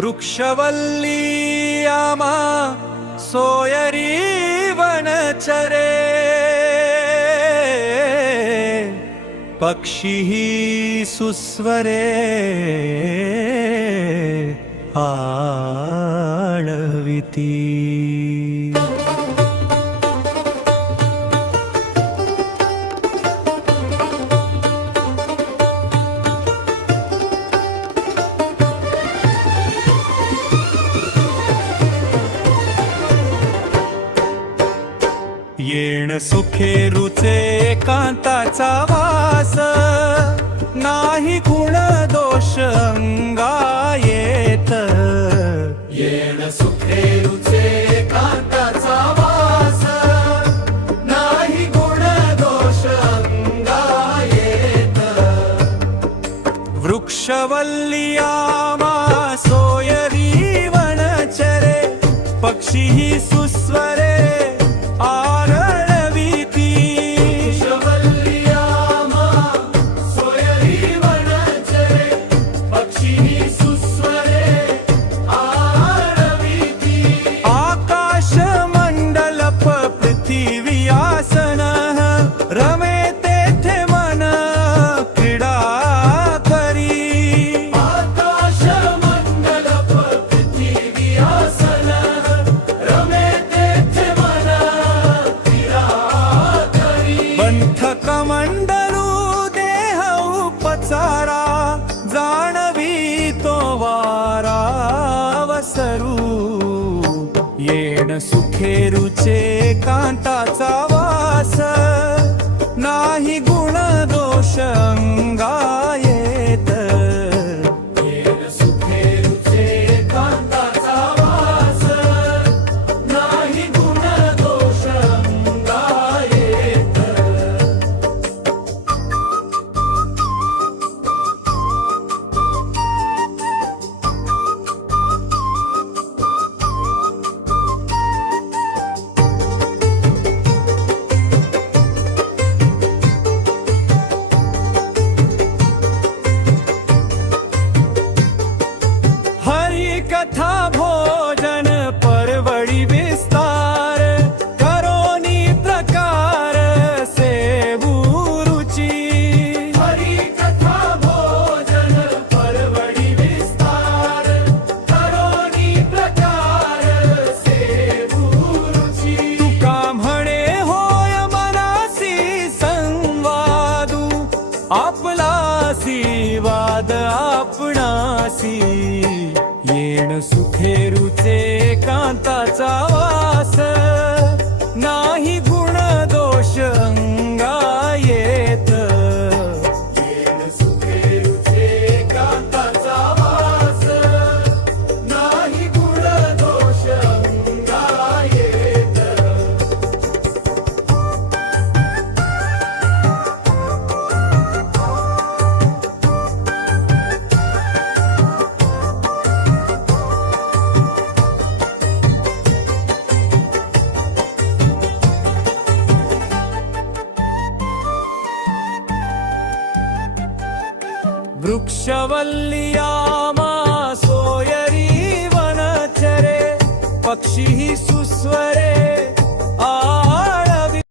वृक्षवल्ली आमा सोयरी वनचरे पक्षी सुस्वरे आळविती। येण सुखे रुचे एकांताचा वास, नाही गुण दोष अंगा येत। येण सुखे रुचे एकांताचा वास, नाही गुण दोष अंगा येत। वृक्षवल्ली आमा सोयरी वनचरे पक्षी सुस्वरे कमंडलू देह उपचारा, जाणवी तो वारा वसरू। येण सुखे रुचे एकांताचा वास, नाही गुण दोष अंगा येत। येण सुखे रुचे एकांताचा वास, नाही गुण दोष अंगा येत। कथा भोजन परवडी विस्तार, करोनी प्रकार सेवू रुची। हरी कथा भोजन परवडी विस्तार, करोनी प्रकार सेवू रुची। तुका म्हणे होय मनासी संवादू, आपलासी वाद आपणासी। येण सुखे रुचे एकांताचा वास, नाही गुण दोष अंगा येत। येण सुखे रुचे एकांताचा वास, नाही गुण दोष अंगा येत। वृक्षवल्ली आमा सोयरी वनचरे पक्षी सुस्वरे